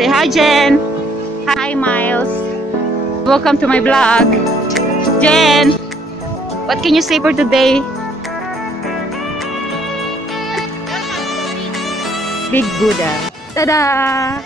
Say hi, Jen. Hi, Miles. Welcome to my vlog. Jen, what can you say for today? Big Buddha. Tada!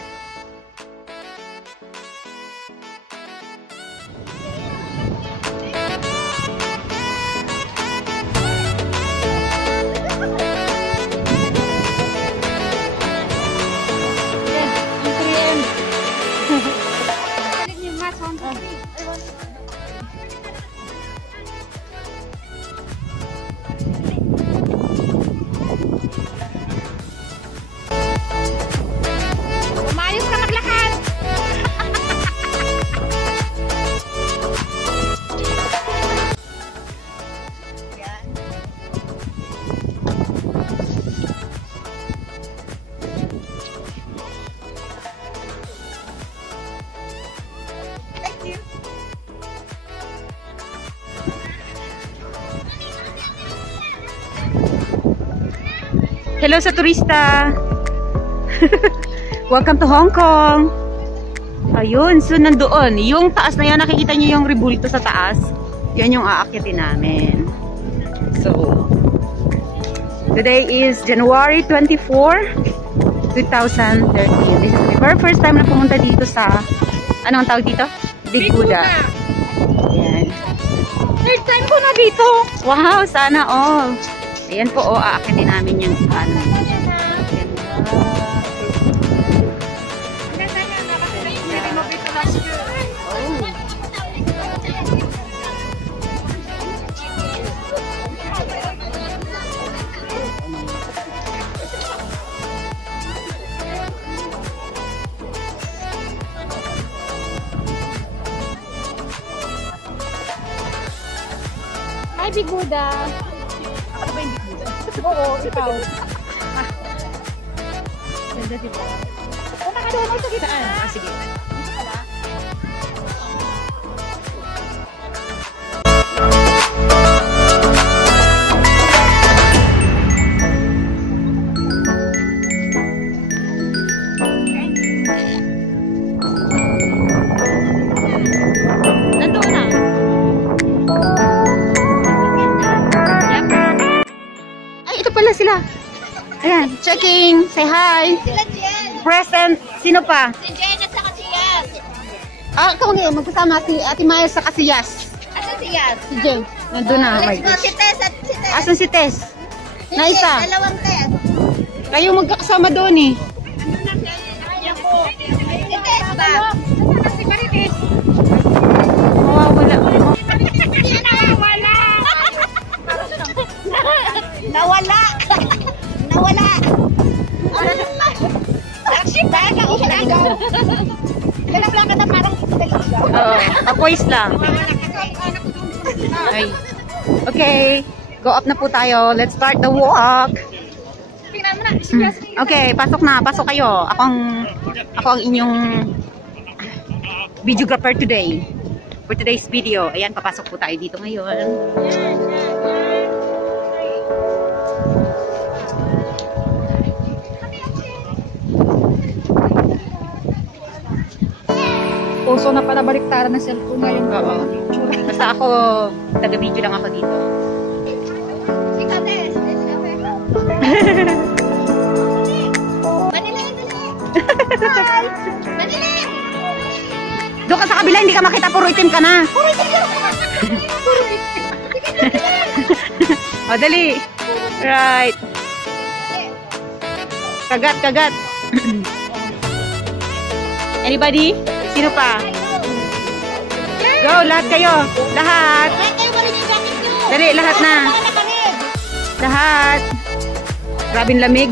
Hello sa turista. Welcome to Hong Kong. Ayun, so nandoon. Yung taas na yan, nakikita nyo yung rebulto sa taas. Yan yung aakyatin namin. So, today is January 24, 2013. This is the very first time na pumunta dito sa, ano ang tawag dito? Big Buddha. Ayan. Third time ko na dito. Wow, sana all. Ayan po, aakyatin namin yung ano. Hi, Big Buddha. Ako ba yung Big Buddha? Oo, ikaw. Ganda diba? Punta ka doon, ito kita. Saan? Sige. Nandoon na. Ay, ito pala sila. Ayan, checking. Say hi. Sila Jen. Present. Sino pa? Si Jen at saka si Yas. Ikaw ngayon, magkasama si Ate Maya sa Kasiyas. Asan si Yas? Si Jane. Nandun na. Oh my Let's go, gosh. si Tess at si Tess. Asan si Tess? Si Na Jen, isa. dalawang Tess. Kayo magkakasama doon eh. Si Tess ba? Asan si Marites? Mawawala. Nawala! Nawala! Nawala! Actually, parang ako nagaw. Dalam lang ka na parang naligaw. Oo. Apoys lang. Ay. Okay. Go up na po tayo. Let's start the walk. Tingnan mo na. Okay, pasok na. Pasok kayo. Ako ang inyong videographer today. For today's video. Ayan, papasok po tayo dito ngayon. Puso na pala baliktaran ng cellphone ngayon. Oo. Basta ako, taga-video lang ako dito. Ikaw, Tess. Manila, Hi! Manila! Doon ka sa kabila, hindi ka makita. Puro itim ka na. O, dali. Right. Kagat, kagat. Anybody? Sino pa? Go, lahat kayo. Lahat. Dali, lahat na. Lahat. Grabing lamig.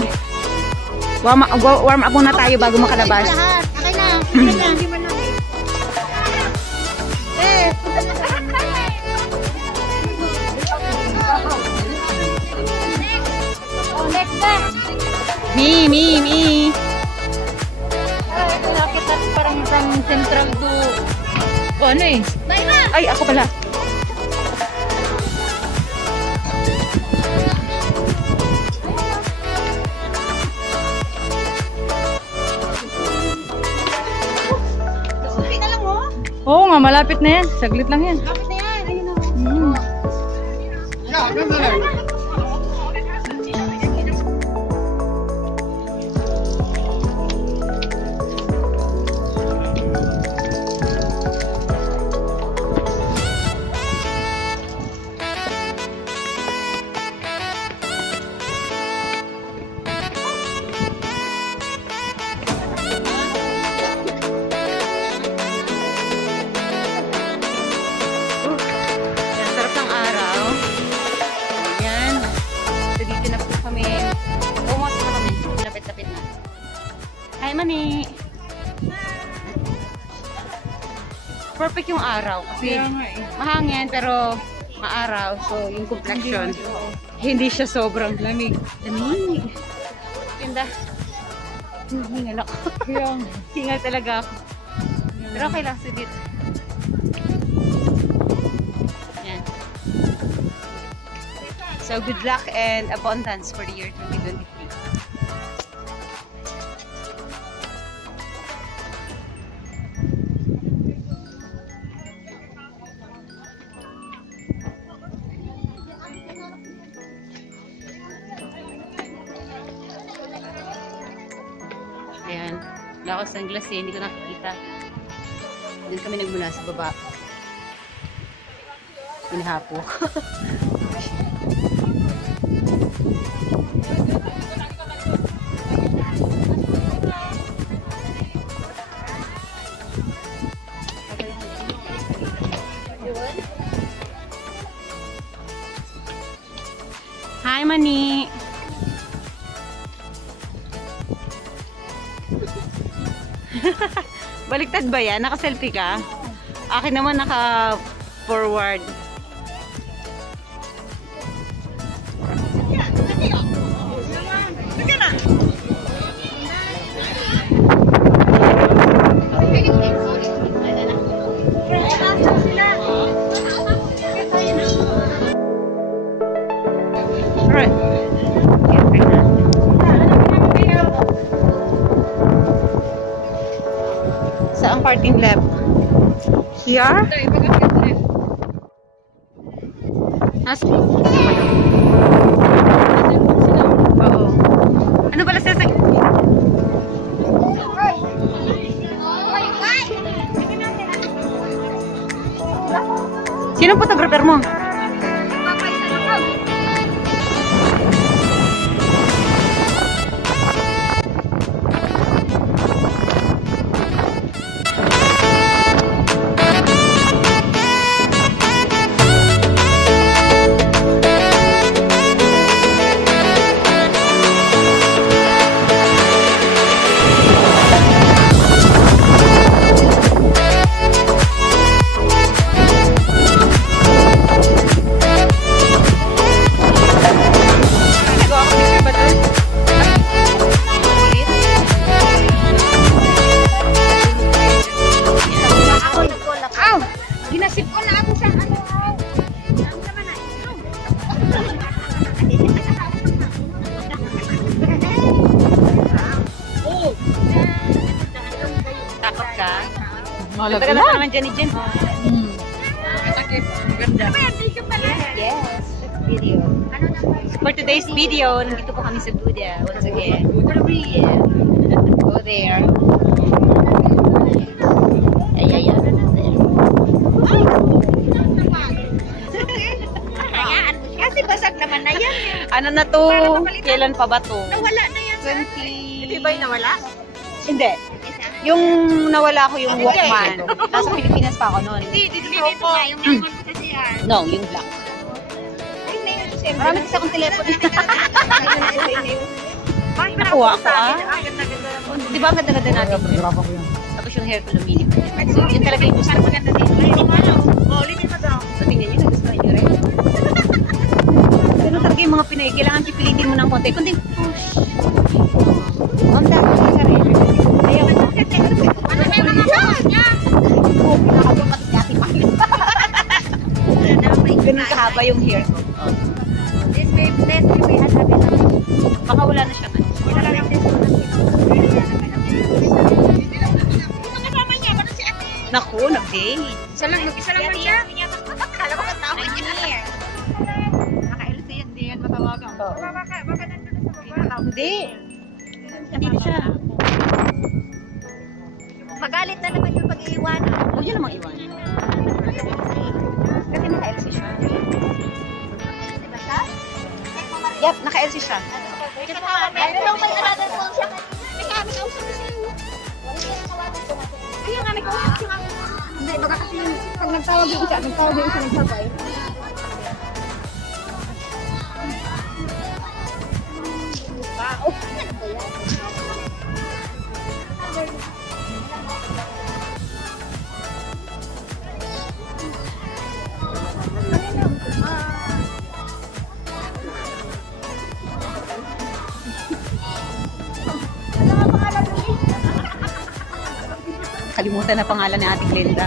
Warm up muna tayo bago makalabas. Lahat. Okay na. Okay na. Hindi man natin. Next na. Me. Nakit natin parang from Central to ano eh. Ay, ako pala. Oo nga, malapit na yan. Saglit lang yan. Lapit na yan. Ayun o. Mm. Sarap ng araw. Ayan. So, dito na po kami. Almost na kami. Lapit-lapit na. Hi, Mani. Perfect yung araw. Kasi mahangin pero maaraw. So, yung complexion, hindi siya sobrang lamig. Lamig. Tinda. Hingal ako. Hingal talaga ako. Pero okay lang. Sulit. Yan. So, good luck and abundance for the year 2023. Ayan. Wala ko sunglass eh. Hindi ko nakikita. Doon kami nagmula sa baba. Pinahapo ko. Hi, Mani! Baliktad ba yan? Naka-selfie ka? Akin naman naka-forward. Alright. Saan parking left? Here? Oo. Ano pala sa Sino photographer mo? Ginasip ko na ako sa ano. Takot ka? Tagal na naman dyan ni Jen. Maganda. Yes, video. For today's video, nandito po kami sa Buddha. Once again. Go there. Ay. Kasi basag naman na yan. Ano na to? Kailan pa ba to? Nawala na yan. 20... Ito ba yung nawala? Hindi. Yung nawala ko yung Walkman. Nasa Pilipinas pa ako noon. Hindi, dito nga. Yung mayroon ko kasi yan. No, yung black. Ay, mayroon ko siyempre. Marami kasi akong telepono. Bakit Nakuha ko, ah? Ganda-ganda. Di ba ang ganda-ganda natin? Tapos yung hair ko lumilipad. So, yun talaga yung gusto ko. Maganda dito. Ay, ano? Oh, limin mo daw. So, tingnan nyo, nagustuhan nyo rin. Ganun talaga yung mga Pinoy. Kailangan pipilitin mo ng konti. Kunting push. Ang dami ka rin. Ayaw. Ano may mga kahon niya? Oo, pinakabang pati si Ate Pangit. Ganun kahaba yung hair ko. This may bless you may hasabi na. Baka wala na siya man. Wala lang this one. Mga naman niya, ano si Ate? Naku, nag-date. Isa lang siya. Kala ko kasama niya. Naka-LC yan, di yan matawagan. Baka nandun sa baba. Hindi. Nandito siya. Magalit na naman yung pag-iiwanan. Huwag yun namang iwan. Kasi naka-LC siya. Diba siya? Yep, naka-LC siya. Pero may another phone siya. May kami kausap ko siya. Kaya nga may kausap siya. Hindi, baka kasi pag nagtawag yung isa, nagsabay. Ano ba yan? Kalimutan na pangalan ni Ate Glenda.